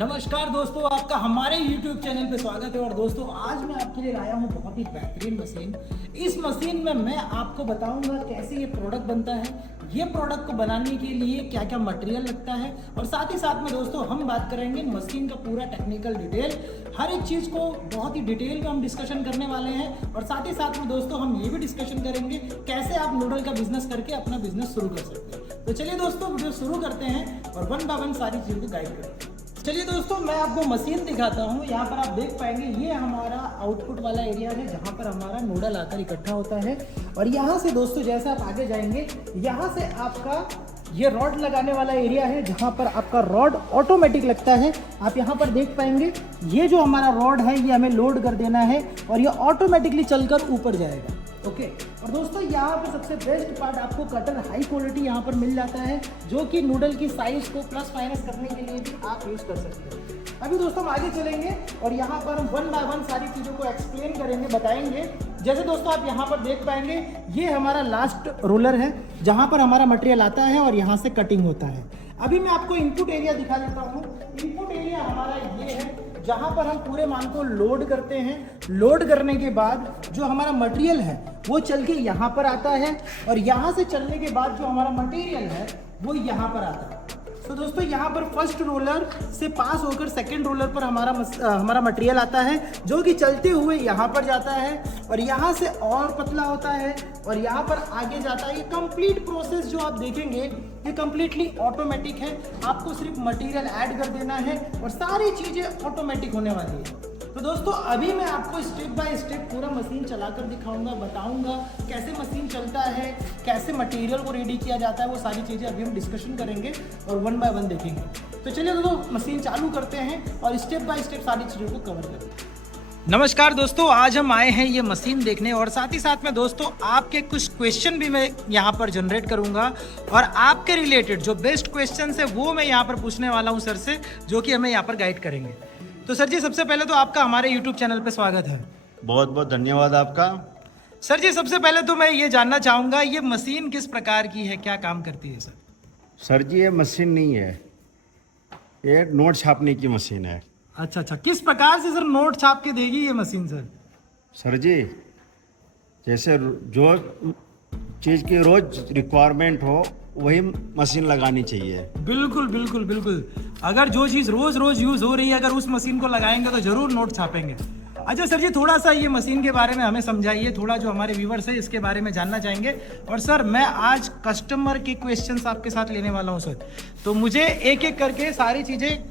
नमस्कार दोस्तों, आपका हमारे YouTube चैनल पे स्वागत है। और दोस्तों आज मैं आपके लिए लाया हूँ बहुत ही बेहतरीन मशीन। इस मशीन में मैं आपको बताऊंगा कैसे ये प्रोडक्ट बनता है, ये प्रोडक्ट को बनाने के लिए क्या क्या मटेरियल लगता है, और साथ ही साथ में दोस्तों हम बात करेंगे मशीन का पूरा टेक्निकल डिटेल। हर एक चीज़ को बहुत ही डिटेल में हम डिस्कशन करने वाले हैं। और साथ ही साथ में दोस्तों हम ये भी डिस्कशन करेंगे कैसे आप नूडल का बिजनेस करके अपना बिजनेस शुरू कर सकते हैं। तो चलिए दोस्तों वीडियो शुरू करते हैं और वन बाय वन सारी चीज़ों को गाइड करते हैं। चलिए दोस्तों मैं आपको मशीन दिखाता हूँ। यहाँ पर आप देख पाएंगे ये हमारा आउटपुट वाला एरिया है जहाँ पर हमारा नूडल आकर इकट्ठा होता है। और यहाँ से दोस्तों जैसे आप आगे जाएंगे यहाँ से आपका ये रॉड लगाने वाला एरिया है जहाँ पर आपका रॉड ऑटोमेटिक लगता है। आप यहाँ पर देख पाएंगे ये जो हमारा रॉड है ये हमें लोड कर देना है और ये ऑटोमेटिकली चलकर ऊपर जाएगा। ओके और दोस्तों यहाँ पर सबसे बेस्ट पार्ट आपको कटर हाई क्वालिटी यहाँ पर मिल जाता है जो कि नूडल की साइज को प्लस माइनस करने के लिए भी आप यूज़ कर सकते हैं। अभी दोस्तों हम आगे चलेंगे और यहाँ पर हम वन बाय वन सारी चीज़ों को एक्सप्लेन करेंगे, बताएंगे। जैसे दोस्तों आप यहाँ पर देख पाएंगे ये हमारा लास्ट रोलर है जहाँ पर हमारा मटेरियल आता है और यहाँ से कटिंग होता है। अभी मैं आपको इनपुट एरिया दिखा देता हूँ। इनपुट एरिया हमारा ये है जहाँ पर हम पूरे मान को लोड करते हैं। लोड करने के बाद जो हमारा मटेरियल है वो चल के यहाँ पर आता है और यहाँ से चलने के बाद जो हमारा मटेरियल है वो यहाँ पर आता है। तो दोस्तों यहाँ पर फर्स्ट रोलर से पास होकर सेकंड रोलर पर हमारा मटेरियल आता है जो कि चलते हुए यहाँ पर जाता है और यहाँ से और पतला होता है और यहाँ पर आगे जाता है। ये कंप्लीट प्रोसेस जो आप देखेंगे ये कंप्लीटली ऑटोमेटिक है। आपको सिर्फ मटेरियल ऐड कर देना है और सारी चीज़ें ऑटोमेटिक होने वाली है। तो दोस्तों अभी मैं आपको स्टेप बाय स्टेप पूरा मशीन चलाकर दिखाऊंगा, बताऊंगा कैसे मशीन चलता है, कैसे मटेरियल को रेडी किया जाता है। वो सारी चीज़ें अभी हम डिस्कशन करेंगे और वन बाय वन देखेंगे। तो चलिए दोस्तों मशीन चालू करते हैं और स्टेप बाय स्टेप सारी चीज़ों को कवर करते हैं। नमस्कार दोस्तों, आज हम आए हैं ये मशीन देखने और साथ ही साथ में दोस्तों आपके कुछ क्वेश्चन भी मैं यहाँ पर जनरेट करूँगा और आपके रिलेटेड जो बेस्ट क्वेश्चन है वो मैं यहाँ पर पूछने वाला हूँ सर से, जो कि हमें यहाँ पर गाइड करेंगे। तो सर जी सबसे पहले तो आपका हमारे यूट्यूब चैनल पे स्वागत है। बहुत बहुत धन्यवाद आपका। सर जी सबसे पहले तो मैं ये जानना चाहूँगा ये मशीन किस प्रकार की है, क्या काम करती है सर? सर जी ये मशीन नहीं है, ये नोट छापने की मशीन है। अच्छा, किस प्रकार से सर नोट छाप के देगी ये मशीन सर? सर जी जैसे जो चीज़ की रोज रिक्वायरमेंट हो वही मशीन लगानी चाहिए। बिल्कुल बिल्कुल बिल्कुल, अगर जो चीज़ रोज रोज यूज़ हो रही है अगर उस मशीन को लगाएंगे तो जरूर नोट छापेंगे। अच्छा सर जी थोड़ा सा ये मशीन के बारे में हमें समझाइए, थोड़ा जो हमारे व्यूवर्स है इसके बारे में जानना चाहेंगे। और सर मैं आज कस्टमर के क्वेश्चंस आपके साथ लेने वाला हूँ सर, तो मुझे एक एक करके सारी चीज़ें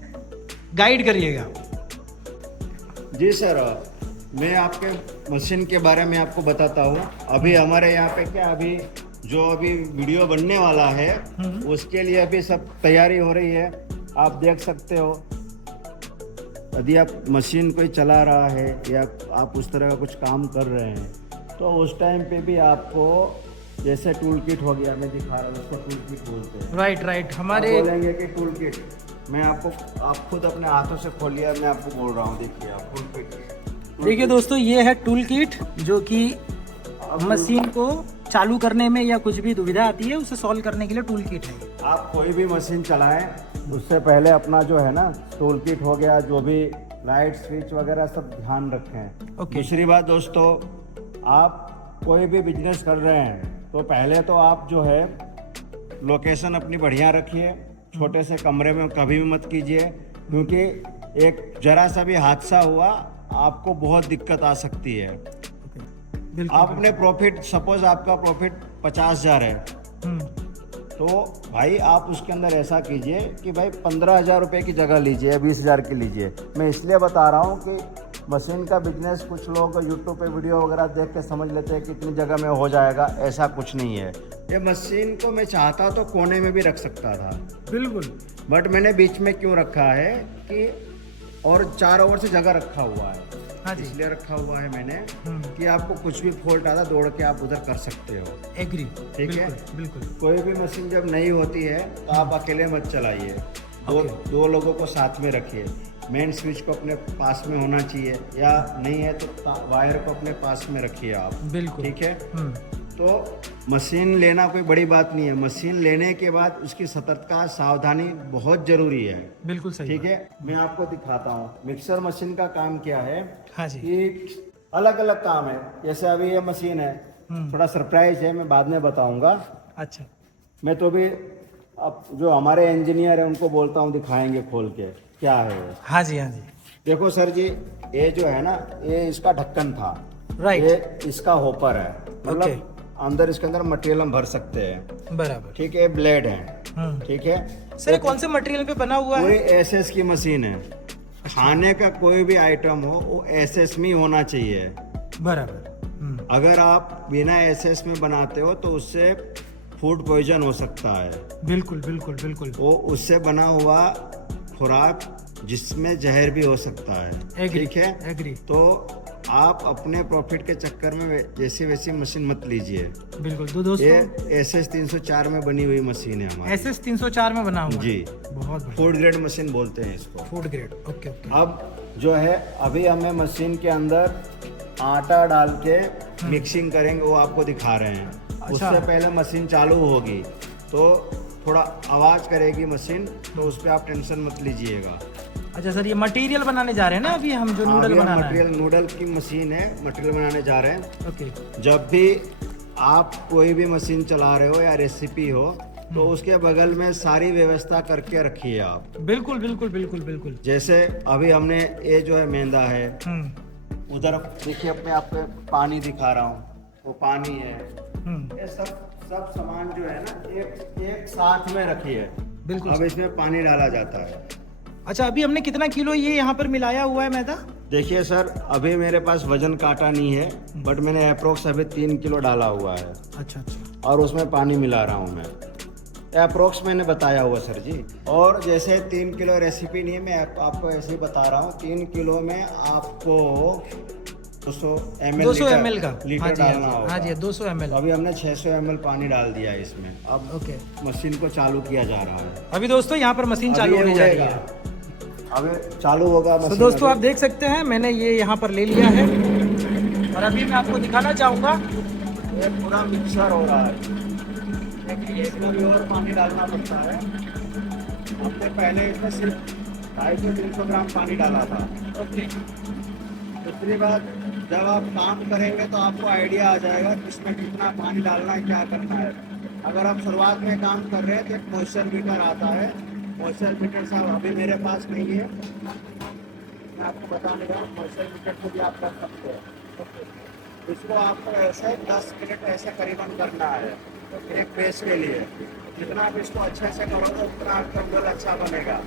गाइड करिएगा। जी सर, मैं आपके मशीन के बारे में आपको बताता हूँ। अभी हमारे यहाँ पे क्या अभी वीडियो बनने वाला है उसके लिए अभी सब तैयारी हो रही है। आप देख सकते हो यदि आप मशीन कोई चला रहा है या आप उस तरह का कुछ काम कर रहे हैं तो उस टाइम पे भी आपको जैसे टूल किट हो गया, मैं दिखा रहा हूँ उसको टूल किट बोलते हैं। राइट हमारे बोलेंगे कि टूल किट, मैं आपको आप खुद अपने हाथों से खोलिए, मैं आपको बोल रहा हूँ। देखिए आप टूल किट, देखिए दोस्तों ये है टूल किट जो कि मशीन को चालू करने में या कुछ भी दुविधा आती है उसे सॉल्व करने के लिए टूल किट है। आप कोई भी मशीन चलाएं उससे पहले अपना जो है ना टूल किट हो गया, जो भी लाइट स्विच वगैरह सब ध्यान रखें। दूसरी बात दोस्तों, आप कोई भी बिजनेस कर रहे हैं तो पहले तो आप जो है लोकेशन अपनी बढ़िया रखिए। छोटे से कमरे में कभी भी मत कीजिए क्योंकि एक जरा सा भी हादसा हुआ आपको बहुत दिक्कत आ सकती है। आप अपने प्रॉफिट, सपोज आपका प्रॉफिट 50,000 है तो भाई आप उसके अंदर ऐसा कीजिए कि भाई 15,000 रुपये की जगह लीजिए, 20,000 की लीजिए। मैं इसलिए बता रहा हूँ कि मशीन का बिजनेस कुछ लोग यूट्यूब पे वीडियो वगैरह देख के समझ लेते हैं कि इतनी जगह में हो जाएगा, ऐसा कुछ नहीं है। ये मशीन को मैं चाहता तो कोने में भी रख सकता था बिल्कुल, बट मैंने बीच में क्यों रखा है कि और चारों ओर से जगह रखा हुआ है। हाँ जी, इसलिए रखा हुआ है मैंने कि आपको कुछ भी फॉल्ट आता दौड़ के आप उधर कर सकते हो। एग्री, ठीक है, बिल्कुल। कोई भी मशीन जब नई होती है तो आप अकेले मत चलाइए, दो लोगों को साथ में रखिए। मेन स्विच को अपने पास में होना चाहिए या नहीं है तो वायर को अपने पास में रखिए आप। बिल्कुल ठीक है। तो मशीन लेना कोई बड़ी बात नहीं है, मशीन लेने के बाद उसकी सतर्कता सावधानी बहुत जरूरी है। बिल्कुल सही ठीक है, मैं आपको दिखाता हूँ मिक्सर मशीन का काम क्या है। हाँ जी। कि अलग अलग काम है, जैसे अभी ये मशीन है, थोड़ा सरप्राइज है, मैं बाद में बताऊंगा। अच्छा। मैं तो भी अब जो हमारे इंजीनियर है उनको बोलता हूँ दिखाएंगे खोल के क्या है ये। हाँ जी, हाँ जी। देखो सर जी, ये जो है ना, ये इसका ढक्कन था, राइट। ये इसका होपर है, मतलब ओके। अंदर इसके अंदर मटेरियल हम भर सकते हैं। बराबर। ठीक है, ब्लेड है। ठीक है सर, ये कौन से मटेरियल पे बना हुआ पूरी है? एसएस की मशीन है। खाने का कोई भी आइटम हो वो एसएस में ही होना चाहिए। बराबर। अगर आप बिना एसएस में बनाते हो तो उससे फूड पॉइजन हो सकता है। बिल्कुल बिल्कुल बिल्कुल। वो उससे बना हुआ खुराक जिसमें जहर भी हो सकता है। एग्री, ठीक है, एग्री। तो आप अपने प्रॉफिट के चक्कर में जैसी वैसी मशीन मत लीजिए। बिल्कुल। तो दोस्तों, ये SS 304 में बनी हुई मशीन है हमारी। SS 304 में बना हुआ जी, है। बहुत बढ़िया। फूड ग्रेड मशीन बोलते हैं इसको। Food grade. Okay okay. अब जो है, अभी हमें मशीन के अंदर आटा डाल के मिक्सिंग करेंगे, वो आपको दिखा रहे हैं। अच्छा। उससे पहले मशीन चालू होगी तो थोड़ा आवाज करेगी मशीन, तो उस पर आप टेंशन मत लीजिएगा। अच्छा सर, ये मटेरियल बनाने जा रहे हैं ना अभी हम, जो नूडल बनाना है? मटेरियल, नूडल की मशीन है, मटेरियल बनाने जा रहे हैं। ओके। जब भी आप कोई भी मशीन चला रहे हो या रेसिपी हो तो उसके बगल में सारी व्यवस्था करके रखिए आप। बिल्कुल बिल्कुल बिल्कुल बिल्कुल। जैसे अभी हमने ये जो है मैदा है, उधर देखिए, मैं आपको पानी दिखा रहा हूँ, वो पानी है। ये सब सामान जो है ना, एक साथ में रखिए। बिल्कुल। अब इसमें पानी डाला जाता है। अच्छा, अभी हमने कितना किलो ये यहाँ पर मिलाया हुआ है मैदा? देखिए सर, अभी मेरे पास वजन काटा नहीं है, बट मैंने अप्रोक्स अभी 3 किलो डाला हुआ है। अच्छा अच्छा। और उसमें पानी मिला रहा हूँ मैं, अप्रोक्स मैंने बताया हुआ सर जी। और जैसे 3 किलो रेसिपी नहीं है, मैं आपको ऐसे ही बता रहा हूँ। 3 किलो में आपको 200 ml का लीटर डालना होगा। हाँ जी, 200 ml। अभी हमने 600 ml पानी डाल दिया है इसमें। अब ओके। मशीन को चालू किया जा रहा है। अभी दोस्तों यहाँ पर मशीन चालू होने जा रही है। अभी चालू होगा तो मशीन। दोस्तों आप देख सकते हैं, मैंने ये यहाँ पर ले लिया है और अभी मैं आपको दिखाना चाहूँगा। ये पूरा मिक्सर हो रहा है। देखिए, इसमें भी और पानी डालना पड़ता है। हमने पहले इसमें सिर्फ 250-300 ग्राम पानी डाला था। ओके। दूसरी बात, जब आप काम करेंगे तो आपको आइडिया आ जाएगा कि इसमें कितना पानी डालना है, क्या करना है। अगर आप शुरुआत में काम कर रहे हैं तो एक मॉइस्चर मीटर आता है। मॉइस्चर मीटर साहब अभी मेरे पास नहीं है, मैं आपको बताने का। मॉइस्चर मीटर को भी आप कर सकते हैं। इसको आपको ऐसे 10 मिनट ऐसे करीबन करना है एक पेस्ट के लिए। जितना आप इसको अच्छे से करोगे उतना आपका नूडल अच्छा बनेगा।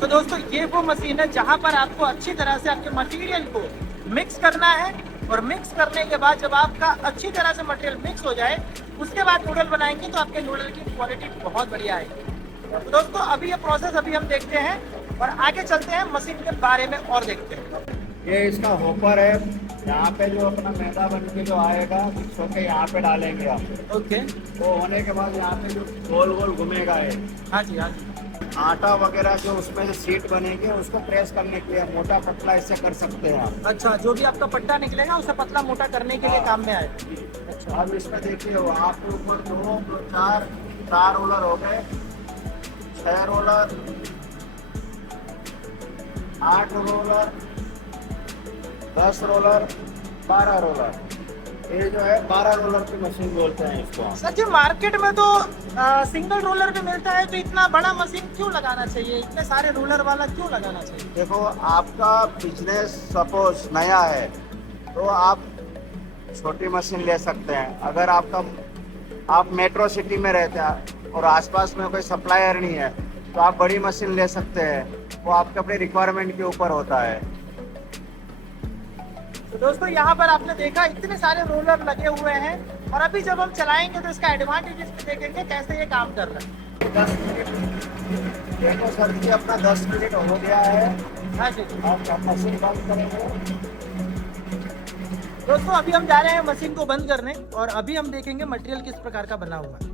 तो दोस्तों, ये वो मशीन है जहाँ पर आपको अच्छी तरह से आपके मटेरियल को मिक्स करना है, और मिक्स करने के बाद जब आपका अच्छी तरह से मटेरियल मिक्स हो जाए, उसके बाद नूडल बनाएंगे तो आपके नूडल की क्वालिटी बहुत बढ़िया आएगी। तो दोस्तों, अभी ये प्रोसेस अभी हम देखते हैं और आगे चलते हैं, मशीन के बारे में और देखते हैं। ये इसका होपर है। यहाँ पे जो अपना मैदा बन के जो आएगा, मिक्स होके यहाँ पे डालेंगे आप। ओके। वो होने के बाद यहाँ पे जो गोल गोल घूमेगा है, हाँ जी, हाँ जी। आटा वगैरह जो उसमें से सीट बनेगी उसको प्रेस करने के लिए मोटा पतला इससे कर सकते हैं आप। अच्छा, जो भी आपका पट्टा निकलेगा उसे पतला मोटा करने के लिए काम में आए। अच्छा, अब इसमें देखिए, वहाँ पे ऊपर 2, 4 रोलर हो गए, 6 रोलर, 8 रोलर, 10 रोलर, 12 रोलर। ये जो है 12 रोलर की मशीन बोलते हैं इसको। सर जी, मार्केट में तो सिंगल रोलर भी मिलता है, तो इतना बड़ा मशीन क्यों लगाना चाहिए? इतने सारे रोलर वाला क्यों लगाना चाहिए? देखो, आपका बिजनेस सपोज नया है तो आप छोटी मशीन ले सकते हैं। अगर आप मेट्रो सिटी में रहते हैं और आसपास में कोई सप्लायर नहीं है तो आप बड़ी मशीन ले सकते हैं। वो आपके अपने रिक्वायरमेंट के ऊपर होता है। तो दोस्तों, यहाँ पर आपने देखा इतने सारे रोलर लगे हुए हैं, और अभी जब हम चलाएंगे तो इसका एडवांटेज भी देखेंगे कैसे ये काम कर रहा है। 10 मिनट देखो सर जी, अपना 10 मिनट हो गया है। हाँ जी। आप मशीन बंद करेंगे। दोस्तों, अभी हम जा रहे हैं मशीन को बंद करने, और अभी हम देखेंगे मटेरियल किस प्रकार का बना हुआ है।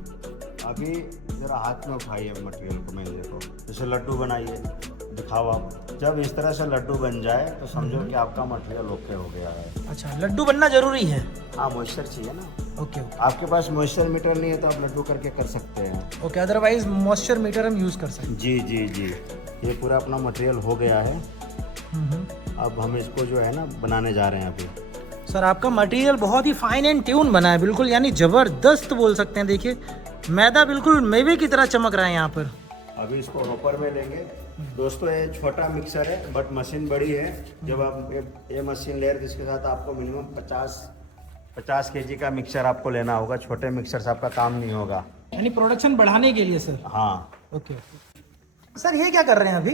अभी जरा हाथ में उठाइए मटेरियल को, मैं देखो जैसे लड्डू बनाइए, दिखाओ आप। जब इस तरह से लड्डू बन जाए तो समझो कि आपका मटेरियल ओके हो गया है। अच्छा, लड्डू बनना जरूरी है? हाँ, मॉइस्चर चाहिए ना। ओके आपके पास मॉइस्चर मीटर नहीं है तो आप लड्डू करके कर सकते हैं। ओके, अदरवाइज मॉइस्चर मीटर हम यूज़ कर सकते जी जी जी, ये पूरा अपना मटेरियल हो गया है। हैं। अब हम इसको जो है ना बनाने जा रहे हैं अभी। सर आपका मटेरियल बहुत ही फाइन एंड ट्यून बना है, बिल्कुल यानी ज़बरदस्त बोल सकते हैं। देखिए मैदा बिल्कुल मेवे की तरह चमक रहा है यहाँ पर। अभी इसको हॉपर में लेंगे। दोस्तों ये छोटा मिक्सर है बट मशीन बड़ी है। जब आप ये मशीन ले रहे हैं इसके साथ आपको मिनिमम 50 केजी का मिक्सर आपको लेना होगा। छोटे मिक्सर से आपका काम नहीं होगा, यानी प्रोडक्शन बढ़ाने के लिए सर। हाँ। ओके सर, ये क्या कर रहे हैं अभी?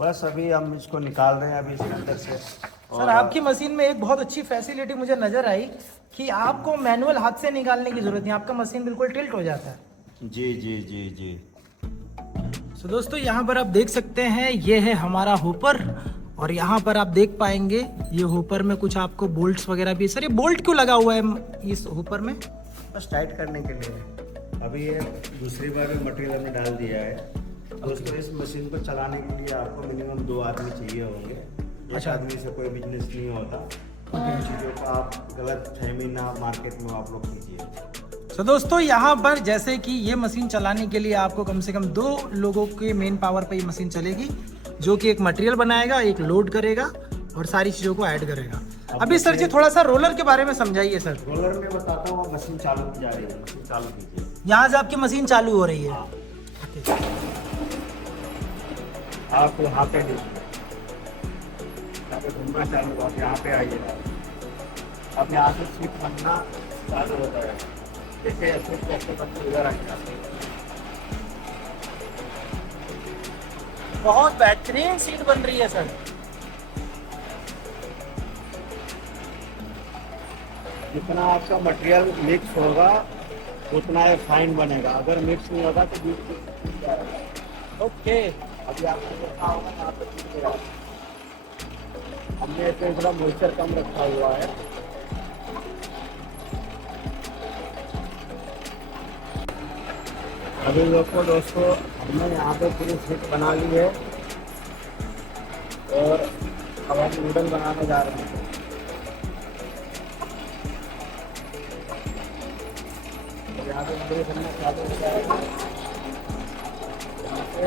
बस अभी हम इसको निकाल रहे हैं अभी इसके अंदर से। सर आपकी मशीन में एक बहुत अच्छी फैसिलिटी मुझे नज़र आई कि आपको मैनुअल हाथ से निकालने की ज़रूरत नहीं, आपका मशीन बिल्कुल टिल्ट हो जाता है। जी जी जी जी। तो दोस्तों यहाँ पर आप देख सकते हैं ये है हमारा होपर, और यहाँ पर आप देख पाएंगे ये होपर में कुछ आपको बोल्ट्स वगैरह भी। सर ये बोल्ट क्यों लगा हुआ है इस होपर में? बस टाइट करने के लिए। अभी ये दूसरी बार भी मटेरियल हमने डाल दिया है। दोस्तों इस मशीन को चलाने के लिए आपको मिनिमम 2 आदमी चाहिए होंगे। एक आदमी से कोई बिजनेस नहीं होता। चीज़ों का आप गलत फहमी ना मार्केट में आप लोग कीजिए। तो दोस्तों यहाँ पर जैसे कि ये मशीन चलाने के लिए आपको कम से कम 2 लोगों के मेन पावर पे ये मशीन चलेगी, जो कि एक मटेरियल बनाएगा, एक लोड करेगा और सारी चीज़ों को ऐड करेगा। अभी सर जी थोड़ा सा रोलर के बारे में समझाइए सर। रोलर में बताता हूँ, मशीन चालू की जा रही है। मशीन चालू कीजिए। यहाँ से आपकी मशीन चालू हो रही है। आप यहाँ पे घूमना चालू, आप यहाँ पे आइएगा। अब यहाँ से स्विच बनना चालू होता है। जैसे स्विच कैसे बनते इधर आइए। बहुत बेहतरीन सीट बन रही है सर। जितना आपका मटेरियल मिक्स होगा उतना ये फाइन बनेगा। अगर मिक्स नहीं होगा तो ओके, अभी आपको देखा होगा यहाँ पे टूट गया। हमने इसमें थोड़ा मॉइस्चर कम रखा हुआ है। अभी देखो दोस्तों, हमने यहाँ पे पूरी सीट बना ली है और अब हम नूडल बनाने जा रहे हैं। यहाँ पे नूडल बनना चालू हो जाएगा। यहाँ पे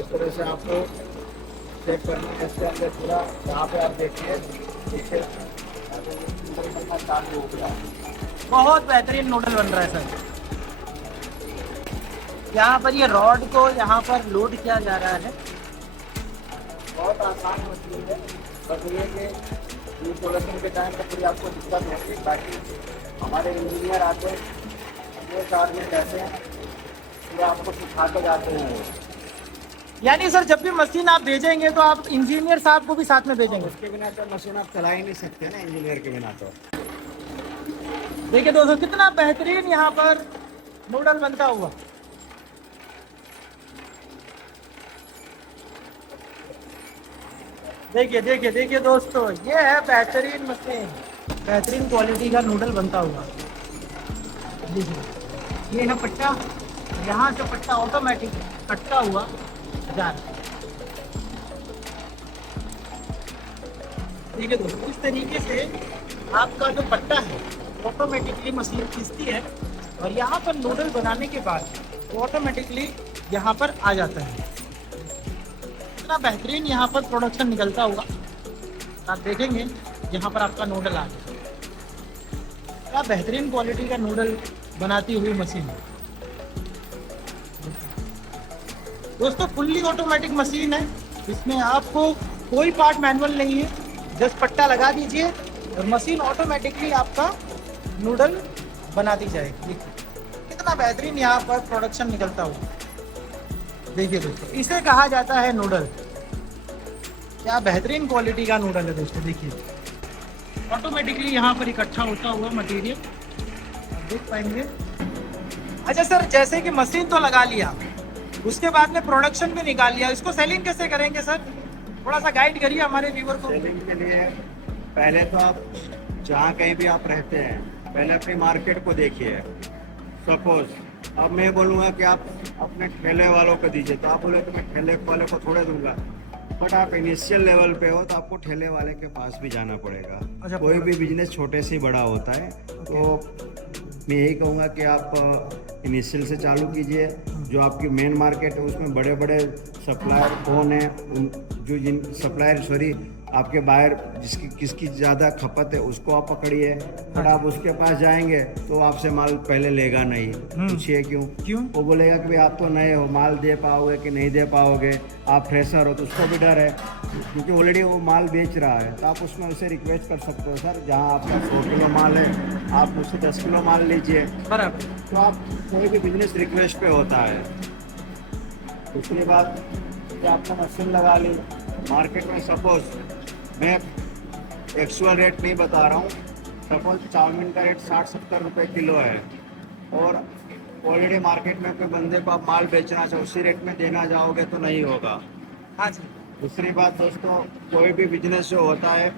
इस तरह से आपको चेक करना है। इसके अंदर पूरा यहाँ पे आप देखिए पीछे बनना चालू हो गया। बहुत बेहतरीन नूडल बन रहा है सर। यहाँ पर ये रॉड को यहाँ पर लोड किया जा रहा है। बहुत आसान मशीन है, बस ये कि इंस्टॉलेशन के टाइम पर पूरी आपको दिक्कत होगी। बाकी हमारे इंजीनियर आते हैं, ये चार्ज में रहते हैं, वो आपको सिखा के जाते हैं। यानी सर जब भी मशीन आप भेजेंगे तो आप इंजीनियर साहब को भी साथ में भेजेंगे? उसके बिना तो मशीन आप चला ही नहीं सकते ना, इंजीनियर के बिना तो। देखिए दोस्तों कितना बेहतरीन यहाँ पर नूडल बनता हुआ। देखिए देखिए देखिए दोस्तों, ये है बेहतरीन मशीन, बेहतरीन क्वालिटी का नूडल बनता हुआ। देखिए ये है पट्टा, यहाँ से पट्टा ऑटोमेटिक कटता हुआ जा रहा है। देखिए दोस्तों इस तरीके से आपका जो पट्टा है ऑटोमेटिकली मशीन खींचती है और यहाँ पर नूडल बनाने के बाद ऑटोमेटिकली यहाँ पर आ जाता है। इतना बेहतरीन यहाँ पर प्रोडक्शन निकलता हुआ आप देखेंगे। यहाँ पर आपका नूडल आ गया, क्या बेहतरीन क्वालिटी का नूडल बनाती हुई मशीन है दोस्तों। फुल्ली ऑटोमेटिक मशीन है, इसमें आपको कोई पार्ट मैनुअल नहीं है। जस्ट पट्टा लगा दीजिए और मशीन ऑटोमेटिकली आपका नूडल बना दी जाएगी। कितना बेहतरीन यहाँ पर प्रोडक्शन निकलता हुआ। देखिए दोस्तों इसे कहा जाता है नूडल। क्या बेहतरीन क्वालिटी का नूडल है दोस्तों। देखिए ऑटोमेटिकली यहाँ पर इकट्ठा होता हुआ मटेरियल देख पाएंगे। अच्छा सर, जैसे कि मशीन तो लगा लिया, उसके बाद में प्रोडक्शन भी निकाल लिया, इसको सेलिंग कैसे करेंगे सर? थोड़ा सा गाइड करिए हमारे व्यूअर को। सेलिंग के लिए पहले तो आप जहाँ कहीं भी आप रहते हैं पहले अपनी मार्केट को देखिए। सपोज अब मैं बोलूँगा कि आप अपने ठेले वालों को दीजिए, तो आप बोले तो मैं ठेले वाले को थोड़े दूंगा। बट आप इनिशियल लेवल पे हो तो आपको ठेले वाले के पास भी जाना पड़ेगा। अच्छा, कोई भी बिजनेस छोटे से ही बड़ा होता है, तो मैं यही कहूँगा कि आप इनिशियल से चालू कीजिए। जो आपकी मेन मार्केट है उसमें बड़े बड़े सप्लायर कौन है, जो जिन सप्लायर सॉरी आपके बाहर किसकी ज़्यादा खपत है उसको आप पकड़िए। पर आप उसके पास जाएंगे तो आपसे माल पहले लेगा नहीं। पूछिए क्यों? वो बोलेगा कि भाई आप तो नए हो, माल दे पाओगे कि नहीं दे पाओगे, आप फ्रेशर हो, तो उसको भी डर है क्योंकि ऑलरेडी वो माल बेच रहा है। तो आप उसमें उसे रिक्वेस्ट कर सकते हो, सर जहाँ आपका 100 किलो माल है आप मुझसे 10 किलो माल लीजिए। बराबर। तो आप कोई भी बिजनेस रिक्वेस्ट पे होता है। दूसरी बात कि आपको मशीन लगा ली मार्केट में, सपोज मैं एक्चुअल रेट नहीं बता रहा हूँ, सपोज चाउमीन का रेट 60-70 रुपये किलो है और ऑलरेडी मार्केट में कोई बंदे को आप माल बेचना चाहो उसी रेट में देना जाओगे तो नहीं होगा। हाँ जी। दूसरी बात दोस्तों, कोई भी बिजनेस जो होता है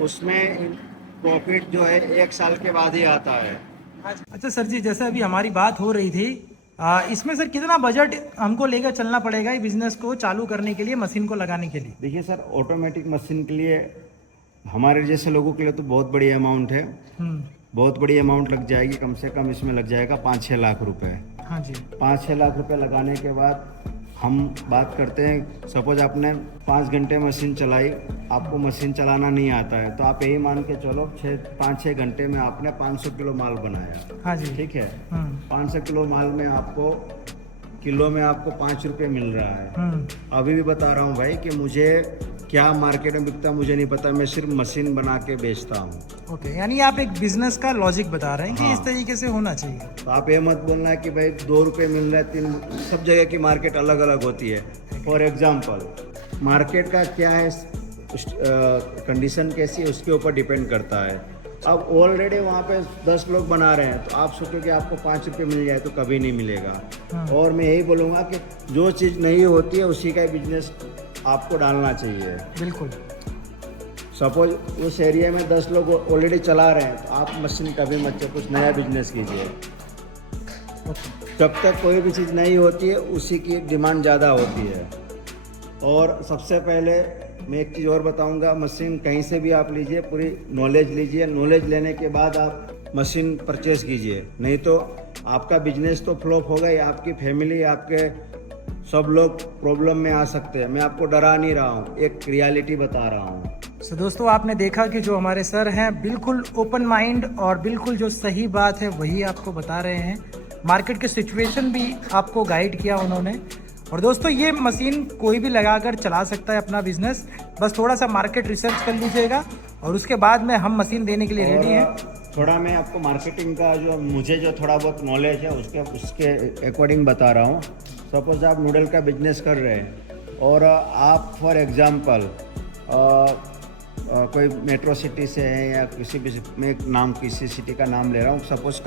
उसमें प्रॉफिट जो है 1 साल के बाद ही आता है। अच्छा सर जी, जैसे अभी हमारी बात हो रही थी, इसमें सर कितना बजट हमको लेकर चलना पड़ेगा ये बिजनेस को चालू करने के लिए, मशीन को लगाने के लिए? देखिए सर, ऑटोमेटिक मशीन के लिए हमारे जैसे लोगों के लिए तो बहुत बड़ी अमाउंट है, बहुत बड़ी अमाउंट लग जाएगी। कम से कम इसमें लग जाएगा 5-6 लाख रुपए। हाँ जी। 5-6 लाख रुपए लगाने के बाद हम बात करते हैं, सपोज आपने 5 घंटे मशीन चलाई, आपको मशीन चलाना नहीं आता है, तो आप यही मान के चलो 5-6 घंटे में आपने 500 किलो माल बनाया। हाँ जी। ठीक है, 500 किलो माल में आपको किलो में आपको 5 रुपये मिल रहा है। अभी भी बता रहा हूँ भाई कि मुझे क्या मार्केट में बिकता मुझे नहीं पता, मैं सिर्फ मशीन बना के बेचता हूँ। ओके, यानी आप एक बिजनेस का लॉजिक बता रहे हैं कि इस तरीके से होना चाहिए। तो आप ये मत बोलना है कि भाई 2 रुपये मिल रहा है, 3, सब जगह की मार्केट अलग अलग होती है। फॉर एग्जाम्पल मार्केट का क्या है, कंडीशन कैसी है उसके ऊपर डिपेंड करता है। अब ऑलरेडी वहाँ पे 10 लोग बना रहे हैं तो आप सोचो कि आपको 5 रुपये मिल जाए तो कभी नहीं मिलेगा। और मैं यही बोलूँगा कि जो चीज़ नहीं होती है उसी का बिजनेस आपको डालना चाहिए। बिल्कुल। सपोज उस एरिया में 10 लोग ऑलरेडी चला रहे हैं तो आप मशीन कभी मत चलो, कुछ नया बिजनेस कीजिए। जब तक कोई भी चीज़ नहीं होती है उसी की डिमांड ज़्यादा होती है। और सबसे पहले मैं एक चीज़ और बताऊंगा, मशीन कहीं से भी आप लीजिए, पूरी नॉलेज लीजिए, नॉलेज लेने के बाद आप मशीन परचेज कीजिए, नहीं तो आपका बिजनेस तो फ्लॉप होगा ही, आपकी फैमिली, आपके सब लोग प्रॉब्लम में आ सकते हैं। मैं आपको डरा नहीं रहा हूँ, एक रियलिटी बता रहा हूँ। तो दोस्तों आपने देखा कि जो हमारे सर हैं बिल्कुल ओपन माइंड और बिल्कुल जो सही बात है वही आपको बता रहे हैं। मार्केट के सिचुएशन भी आपको गाइड किया उन्होंने। और दोस्तों ये मशीन कोई भी लगाकर चला सकता है अपना बिजनेस, बस थोड़ा सा मार्केट रिसर्च कर लीजिएगा और उसके बाद में हम मशीन देने के लिए रेडी हैं। थोड़ा मैं आपको मार्केटिंग का जो मुझे जो थोड़ा बहुत नॉलेज है उसके अकॉर्डिंग बता रहा हूँ। सपोज आप नूडल का बिजनेस कर रहे हैं और आप फॉर एग्जांपल कोई मेट्रो सिटी से हैं या किसी भी, मैं किसी सिटी का नाम ले रहा हूँ, सपोज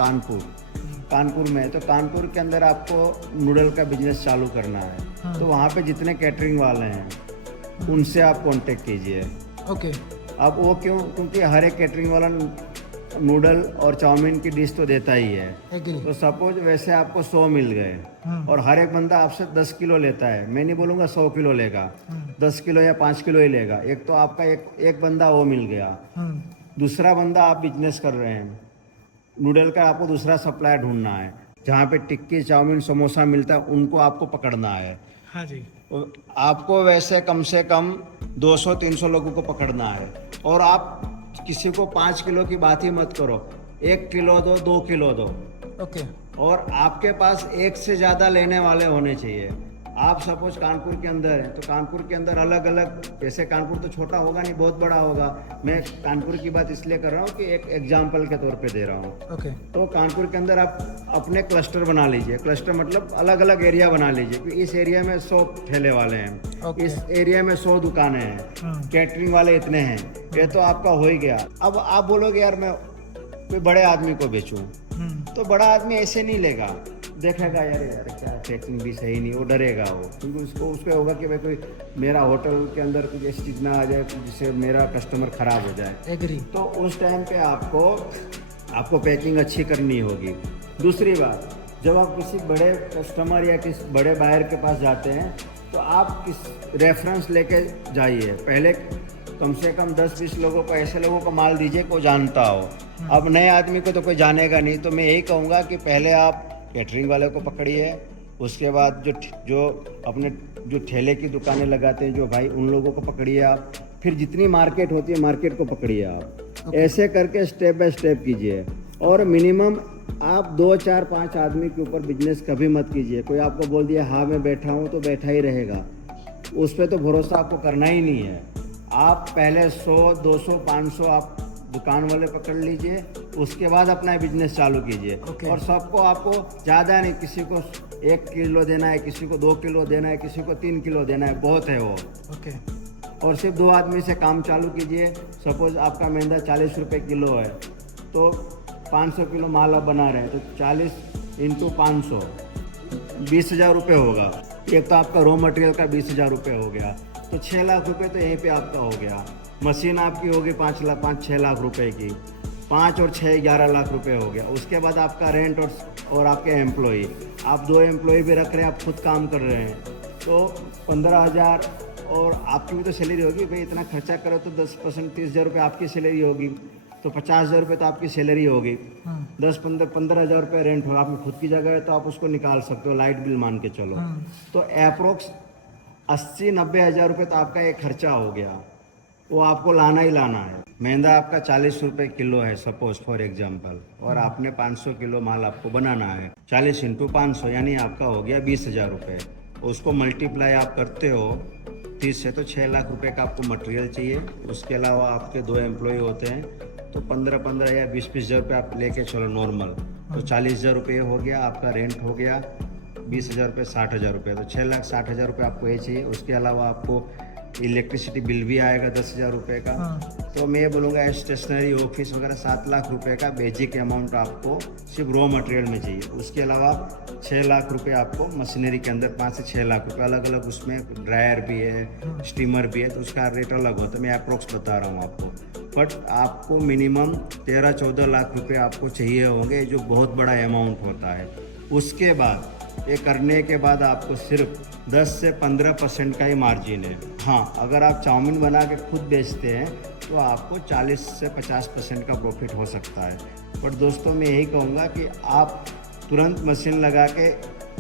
कानपुर में है, तो कानपुर के अंदर आपको नूडल का बिजनेस चालू करना है। तो वहाँ पे जितने कैटरिंग वाले हैं उनसे आप कांटेक्ट कीजिए। ओके। अब वो क्यों? क्योंकि हर एक कैटरिंग वाला नूडल और चाउमीन की डिश तो देता ही है। तो सपोज वैसे आपको 100 मिल गए और हर एक बंदा आपसे 10 किलो लेता है, मैं नहीं बोलूँगा 100 किलो लेगा, 10 किलो या 5 किलो ही लेगा। एक तो आपका एक बंदा वो मिल गया। दूसरा बंदा, आप बिजनेस कर रहे हैं नूडल का, आपको दूसरा सप्लायर ढूंढना है। जहाँ पे टिक्की, चाउमीन, समोसा मिलता है उनको आपको पकड़ना है। हाँ जी। आपको वैसे कम से कम 200-300 लोगों को पकड़ना है। और आप किसी को 5 किलो की बात ही मत करो, 1 किलो दो, 2 किलो दो। ओके। और आपके पास एक से ज़्यादा लेने वाले होने चाहिए। आप सपोज कानपुर के अंदर हैं तो कानपुर के अंदर अलग अलग, जैसे कानपुर तो छोटा होगा नहीं, बहुत बड़ा होगा। मैं कानपुर की बात इसलिए कर रहा हूँ कि एक एग्जाम्पल के तौर पे दे रहा हूँ। ओके। तो कानपुर के अंदर आप अपने क्लस्टर बना लीजिए। क्लस्टर मतलब अलग अलग एरिया बना लीजिए कि इस एरिया में 100 ठेले वाले हैं, इस एरिया में 100 दुकानें हैं, कैटरिंग वाले इतने हैं, ये तो आपका हो ही गया। अब आप बोलोगे यार मैं कोई बड़े आदमी को बेचूं, तो बड़ा आदमी ऐसे नहीं लेगा, देखेगा यार क्या पैकिंग भी सही नहीं, वो डरेगा वो, क्योंकि उसको होगा कि भाई कोई मेरा होटल के अंदर कुछ ऐसी चीज़ ना आ जाए जिससे मेरा कस्टमर खराब हो जाए। एग्री। तो उस टाइम पे आपको पैकिंग अच्छी करनी होगी। दूसरी बात, जब आप किसी बड़े कस्टमर या किसी बड़े बायर के पास जाते हैं तो तो आप किस रेफरेंस लेके जाइए। पहले कम से कम 10-20 लोगों को, ऐसे लोगों को माल दीजिए को जानता हो। अब नए आदमी को तो कोई जानेगा नहीं, तो मैं यही कहूँगा कि पहले आप कैटरिंग वाले को पकड़िए, उसके बाद जो अपने जो ठेले की दुकानें लगाते हैं जो भाई, उन लोगों को पकड़िए आप, फिर जितनी मार्केट होती है मार्केट को पकड़िए आप। ऐसे करके स्टेप बाय स्टेप कीजिए। और मिनिमम आप 2, 4, 5 आदमी के ऊपर बिजनेस कभी मत कीजिए। कोई आपको बोल दिया हाँ मैं बैठा हूँ तो बैठा ही रहेगा, उस पर तो भरोसा आपको करना ही नहीं है। आप पहले 100, 200, 500 आप दुकान वाले पकड़ लीजिए, उसके बाद अपना बिजनेस चालू कीजिए। और सबको आपको ज़्यादा नहीं, किसी को 1 किलो देना है, किसी को 2 किलो देना है, किसी को 3 किलो देना है, बहुत है वो। और सिर्फ 2 आदमी से काम चालू कीजिए। सपोज आपका मैदा 40 रुपये किलो है, तो 500 किलो माल आप बना रहे हैं, तो 40 × 500 20,000 रुपये होगा। एक तो आपका रॉ मटेरियल का 20,000 रुपये हो गया, तो 6 लाख रुपए तो यहीं पे आपका हो गया। मशीन आपकी होगी 5-6 लाख रुपए की, 5 और 6 11 लाख रुपए हो गया। उसके बाद आपका रेंट और आपके एम्प्लॉई, आप 2 एम्प्लॉई भी रख रहे हैं, आप खुद काम कर रहे हैं, तो 15,000। और आपकी भी तो सैलरी होगी भाई, इतना खर्चा करो तो 10% 30,000 रुपये आपकी सैलरी होगी, तो 50,000 रुपये तो आपकी सैलरी होगी। 10-15,000 रुपये रेंट होगा, आपकी खुद की जगह है तो आप उसको निकाल सकते हो, लाइट बिल मान के चलो। तो अप्रोक्स 80-90 हज़ार रुपये तो आपका एक खर्चा हो गया, वो आपको लाना ही लाना है। मैदा आपका 40 रुपये किलो है सपोज फॉर एग्जांपल, और आपने 500 किलो माल आपको बनाना है, 40 × 500 यानी आपका हो गया 20,000 रुपये। उसको मल्टीप्लाई आप करते हो 30 से, तो 6 लाख रुपए का आपको मटेरियल चाहिए। उसके अलावा आपके 2 एम्प्लॉय होते हैं, तो 15-15 या 20-20 हज़ार रुपये आप लेके चलो नॉर्मल, तो 40,000 रुपये हो गया। आपका रेंट हो गया 20,000 रुपये, 60,000 रुपये, तो 6,60,000 रुपये आपको ये चाहिए। उसके अलावा आपको इलेक्ट्रिसिटी बिल भी आएगा 10,000 रुपये का। तो मैं ये बोलूँगा स्टेशनरी ऑफिस वगैरह 7 लाख रुपए का बेसिक अमाउंट आपको सिर्फ रॉ मटेरियल में चाहिए। उसके अलावा 6 लाख रुपए आपको मशीनरी के अंदर, 5 से 6 लाख रुपए अलग अलग, उसमें ड्रायर भी है, स्टीमर भी है, तो उसका रेट अलग होता है, मैं अप्रोक्स बता रहा हूँ आपको। बट आपको मिनिमम 13-14 लाख रुपए आपको चाहिए होंगे, जो बहुत बड़ा अमाउंट होता है। उसके बाद ये करने के बाद आपको सिर्फ 10 से 15% का ही मार्जिन है। हाँ, अगर आप चाउमीन बना के खुद बेचते हैं तो आपको 40 से 50% का प्रॉफिट हो सकता है। बट दोस्तों मैं यही कहूँगा कि आप तुरंत मशीन लगा के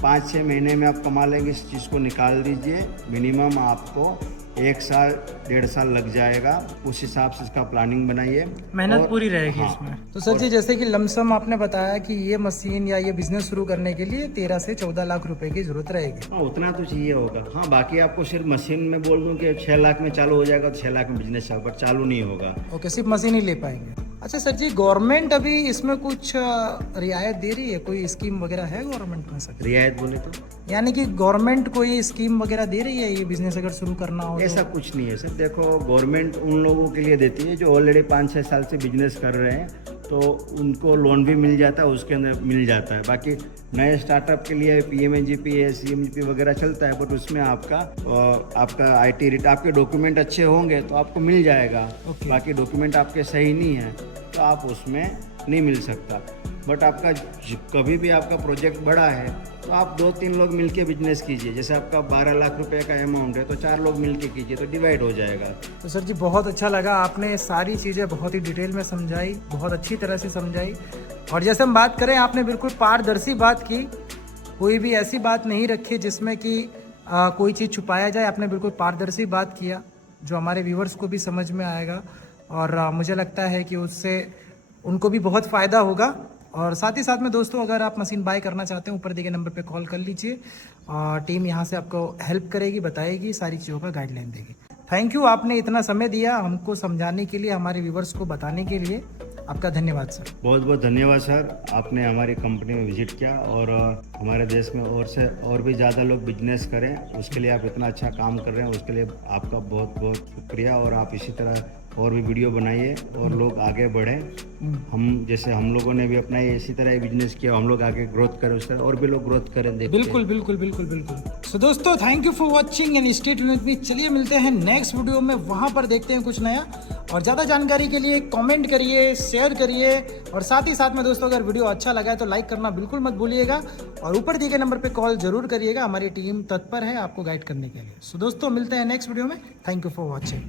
5-6 महीने में आप कमा लेंगे, इस चीज़ को निकाल दीजिए। मिनिमम आपको 1 साल 1.5 साल लग जाएगा, उस हिसाब से इसका प्लानिंग बनाइए, मेहनत पूरी रहेगी इसमें। तो सर जी, जैसे कि लमसम आपने बताया कि ये मशीन या ये बिजनेस शुरू करने के लिए 13 से 14 लाख रुपए की जरूरत रहेगी। हाँ, उतना तो चाहिए होगा। हाँ, बाकी आपको सिर्फ मशीन में बोल दूं कि 6 लाख में चालू हो जाएगा, तो 6 लाख में बिजनेस चालू, पर चालू नहीं होगा। ओके, सिर्फ मशीन ही ले पाएंगे। अच्छा सर जी, गवर्नमेंट अभी इसमें कुछ रियायत दे रही है? कोई स्कीम वगैरह है गवर्नमेंट में सर? रियायत बोले तो यानी कि गवर्नमेंट कोई स्कीम वगैरह दे रही है ये बिजनेस अगर शुरू करना हो? ऐसा कुछ नहीं है सर। देखो, गवर्नमेंट उन लोगों के लिए देती है जो ऑलरेडी 5-6 साल से बिजनेस कर रहे हैं, तो उनको लोन भी मिल जाता है, उसके अंदर मिल जाता है। बाकी नए स्टार्टअप के लिए PMGP CMGP वगैरह चलता है, बट उसमें आपका IT रिट, आपके डॉक्यूमेंट अच्छे होंगे तो आपको मिल जाएगा। बाकी डॉक्यूमेंट आपके सही नहीं है तो आप उसमें नहीं मिल सकता। बट आपका कभी भी आपका प्रोजेक्ट बड़ा है तो आप 2-3 लोग मिलके बिजनेस कीजिए। जैसे आपका 12 लाख रुपए का अमाउंट है तो 4 लोग मिलके कीजिए, तो डिवाइड हो जाएगा। तो सर जी, बहुत अच्छा लगा, आपने सारी चीज़ें बहुत ही डिटेल में समझाई, बहुत अच्छी तरह से समझाई। और जैसे हम बात करें, आपने बिल्कुल पारदर्शी बात की, कोई भी ऐसी बात नहीं रखी जिसमें कि कोई चीज़ छुपाया जाए। आपने बिल्कुल पारदर्शी बात किया जो हमारे व्यूवर्स को भी समझ में आएगा, और मुझे लगता है कि उससे उनको भी बहुत फ़ायदा होगा। और साथ ही साथ में दोस्तों, अगर आप मशीन बाय करना चाहते हैं, ऊपर दिए गए नंबर पे कॉल कर लीजिए, और टीम यहाँ से आपको हेल्प करेगी, बताएगी, सारी चीज़ों का गाइडलाइन देगी। थैंक यू, आपने इतना समय दिया हमको समझाने के लिए, हमारे व्यूवर्स को बताने के लिए। आपका धन्यवाद सर। बहुत बहुत धन्यवाद सर, आपने हमारी कंपनी में विजिट किया, और हमारे देश में और भी ज़्यादा लोग बिजनेस करें, उसके लिए आप इतना अच्छा काम कर रहे हैं, उसके लिए आपका बहुत बहुत शुक्रिया। और आप इसी तरह और भी वीडियो बनाइए और लोग आगे बढ़े। हम जैसे हम लोगों ने भी अपना ये इसी तरह बिजनेस किया, हम लोग आगे ग्रोथ करें, उससे और भी लोग ग्रोथ करें। बिल्कुल बिल्कुल बिल्कुल बिल्कुल। सो दोस्तों, thank you for watching and stay tuned with me. चलिए मिलते हैं नेक्स्ट वीडियो में, वहां पर देखते हैं कुछ नया। और ज़्यादा जानकारी के लिए कमेंट करिए, शेयर करिए, और साथ ही साथ में दोस्तों अगर वीडियो अच्छा लगा है तो लाइक करना बिल्कुल मत भूलिएगा, और ऊपर दिए गए नंबर पे कॉल जरूर करिएगा। हमारी टीम तत्पर है आपको गाइड करने के लिए। सो दोस्तों, मिलते हैं नेक्स्ट वीडियो में। Thank you for watching.